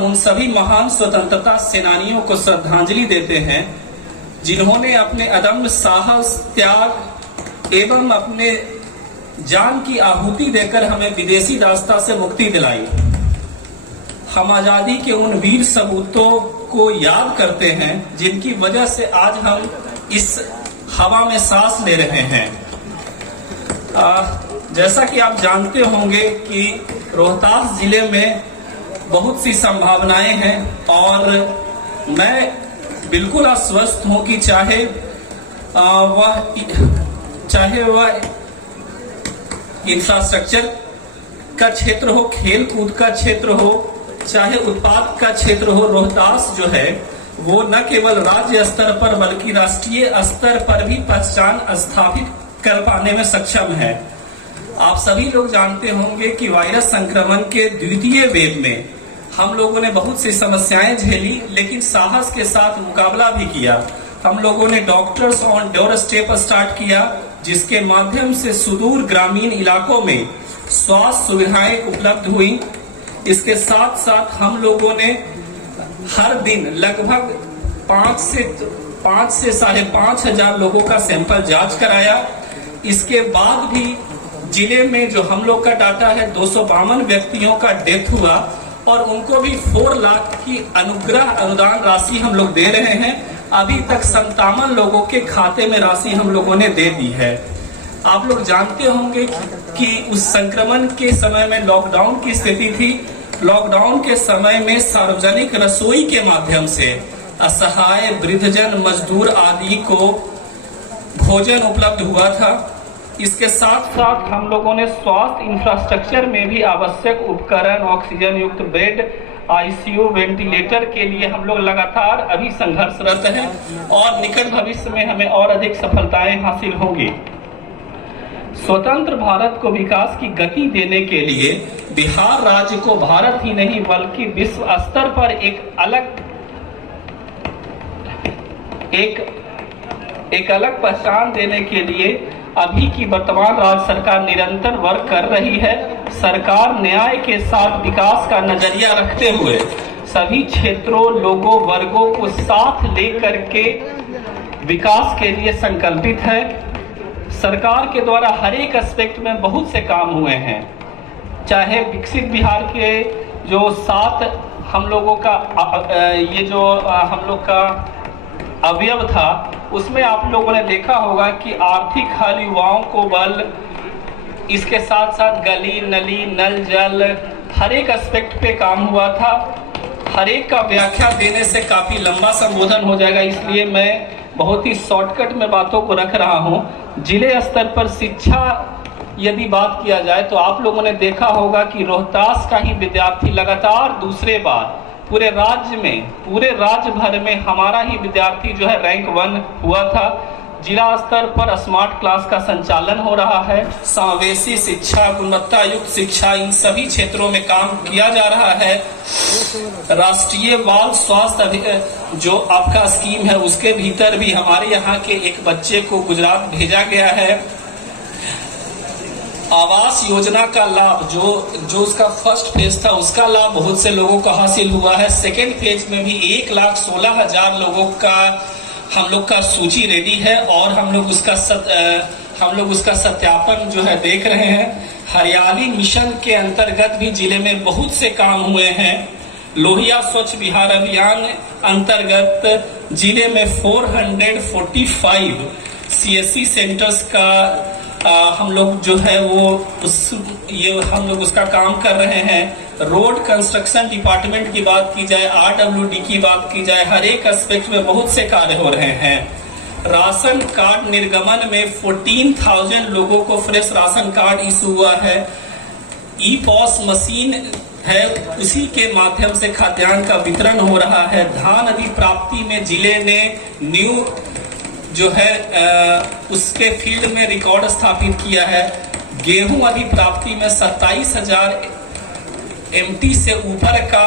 हम उन सभी महान स्वतंत्रता सेनानियों को श्रद्धांजलि देते हैं जिन्होंने अपने अदम्य साहस, त्याग एवं अपने जान की आहुति देकर हमें विदेशी दास्ता से मुक्ति दिलाई। हम आजादी के उन वीर सपूतों को याद करते हैं जिनकी वजह से आज हम इस हवा में सांस ले रहे हैं। जैसा कि आप जानते होंगे कि रोहतास जिले में बहुत सी संभावनाएं हैं और मैं बिल्कुल आश्वस्त हूं कि चाहे वह इंफ्रास्ट्रक्चर का क्षेत्र हो, खेल कूद का क्षेत्र हो, चाहे उत्पाद का क्षेत्र हो, रोहतास जो है वो न केवल राज्य स्तर पर बल्कि राष्ट्रीय स्तर पर भी पहचान स्थापित कर पाने में सक्षम है। आप सभी लोग जानते होंगे कि वायरस संक्रमण के द्वितीय वेव में हम लोगों ने बहुत सी समस्याएं झेली, लेकिन साहस के साथ मुकाबला भी किया। हम लोगों ने doctors on door step start किया, जिसके माध्यम से सुदूर ग्रामीण इलाकों में स्वास्थ्य सुविधाएं उपलब्ध हुई। इसके साथ साथ हम लोगों ने हर दिन लगभग 5 से 5,500 लोगों का सैंपल जांच कराया। इसके बाद भी जिले में जो हम लोग का डाटा है 252 व्यक्तियों का डेथ हुआ और उनको भी 4 लाख की अनुग्रह अनुदान राशि हम लोग दे रहे हैं। अभी तक 57 लोगों के खाते में राशि हम लोगों ने दे दी है। आप लोग जानते होंगे कि उस संक्रमण के समय में लॉकडाउन की स्थिति थी। लॉकडाउन के समय में सार्वजनिक रसोई के माध्यम से असहाय वृद्धजन, मजदूर आदि को भोजन उपलब्ध हुआ था। इसके साथ साथ हम लोगों ने स्वास्थ्य इंफ्रास्ट्रक्चर में भी आवश्यक उपकरण, ऑक्सीजन युक्त बेड, आईसीयू, वेंटिलेटर के लिए हम लोग लगातार अभी संघर्षरत हैं और निकट भविष्य में हमें और अधिक सफलताएं हासिल होंगी। स्वतंत्र भारत को विकास की गति देने के लिए बिहार राज्य को भारत ही नहीं बल्कि विश्व स्तर पर एक अलग पहचान देने के लिए अभी की वर्तमान राज्य सरकार निरंतर वर्क कर रही है। सरकार न्याय के साथ विकास का नजरिया रखते हुए सभी क्षेत्रों, लोगों, वर्गों को साथ लेकर के विकास के लिए संकल्पित है। सरकार के द्वारा हर एक एस्पेक्ट में बहुत से काम हुए हैं। चाहे विकसित बिहार के जो 7 हम लोगों का हम लोग का अवयव था, उसमें आप लोगों ने देखा होगा कि आर्थिक हल, युवाओं को बल, इसके साथ साथ गली नली, नल जल, हर एक एस्पेक्ट पे काम हुआ था। हर एक का व्याख्या देने से काफी लंबा संबोधन हो जाएगा, इसलिए मैं बहुत ही शॉर्टकट में बातों को रख रहा हूं। जिले स्तर पर शिक्षा यदि बात किया जाए तो आप लोगों ने देखा होगा कि रोहतास का ही विद्यार्थी लगातार दूसरे बार पूरे राज्य भर में हमारा ही विद्यार्थी जो है रैंक 1 हुआ था। जिला स्तर पर स्मार्ट क्लास का संचालन हो रहा है। समावेशी शिक्षा, गुणवत्ता युक्त शिक्षा, इन सभी क्षेत्रों में काम किया जा रहा है। राष्ट्रीय बाल स्वास्थ्य जो आपका स्कीम है, उसके भीतर भी हमारे यहाँ के एक बच्चे को गुजरात भेजा गया है। आवास योजना का लाभ जो उसका फर्स्ट फेज था, उसका लाभ बहुत से लोगों को हासिल हुआ है। सेकेंड फेज में भी 1,16,000 लोगों का हम लोग का सूची रेडी है और हम लोग उसका सत्यापन जो है देख रहे हैं। हरियाली मिशन के अंतर्गत भी जिले में बहुत से काम हुए हैं। लोहिया स्वच्छ बिहार अभियान अंतर्गत जिले में 445 सीएससी सेंटर्स का हम लोग जो है हम लोग उसका काम कर रहे हैं। रोड कंस्ट्रक्शन डिपार्टमेंट की बात की जाए, आरडब्ल्यूडी की बात की जाए, हर एक एस्पेक्ट में बहुत से कार्य हो रहे हैं। राशन कार्ड निर्गमन में 14,000 लोगों को फ्रेश राशन कार्ड इशू हुआ है। ई पॉस मशीन है, उसी के माध्यम से खाद्यान्न का वितरण हो रहा है। धान अधिप्राप्ति में जिले ने न्यू जो है उसके फील्ड में रिकॉर्ड स्थापित किया है। गेहूं अधिप्राप्ति में 27,000 एमटी से ऊपर का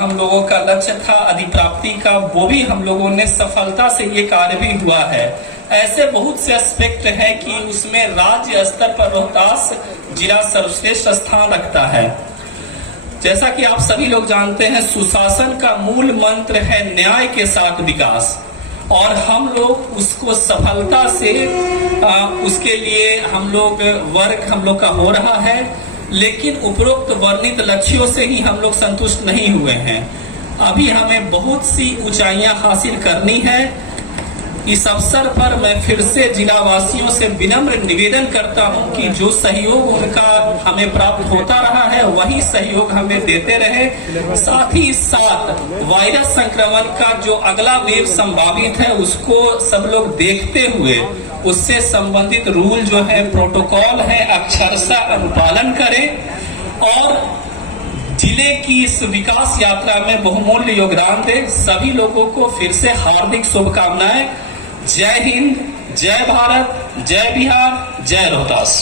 हम लोगों का लक्ष्य था अधिप्राप्ति का, वो भी हम लोगों ने सफलता से ये कार्य भी हुआ है। ऐसे बहुत से एस्पेक्ट है कि उसमें राज्य स्तर पर रोहतास जिला सर्वश्रेष्ठ स्थान रखता है। जैसा कि आप सभी लोग जानते हैं, सुशासन का मूल मंत्र है न्याय के साथ विकास, और हम लोग उसको सफलता से उसके लिए हम लोग वर्क हम लोग का हो रहा है, लेकिन उपरोक्त वर्णित लक्ष्यों से ही हम लोग संतुष्ट नहीं हुए हैं। अभी हमें बहुत सी ऊंचाइयां हासिल करनी है। इस अवसर पर मैं फिर से जिला वासियों से विनम्र निवेदन करता हूं कि जो सहयोग उनका हमें प्राप्त होता रहा है वही सहयोग हमें देते रहे। साथ ही साथ वायरस संक्रमण का जो अगला वेव संभावित है उसको सब लोग देखते हुए उससे संबंधित रूल जो है, प्रोटोकॉल है, अक्षरशः अनुपालन करें और जिले की इस विकास यात्रा में बहुमूल्य योगदान दें। सभी लोगों को फिर से हार्दिक शुभकामनाएं। जय हिंद, जय भारत, जय बिहार, जय रोहतास।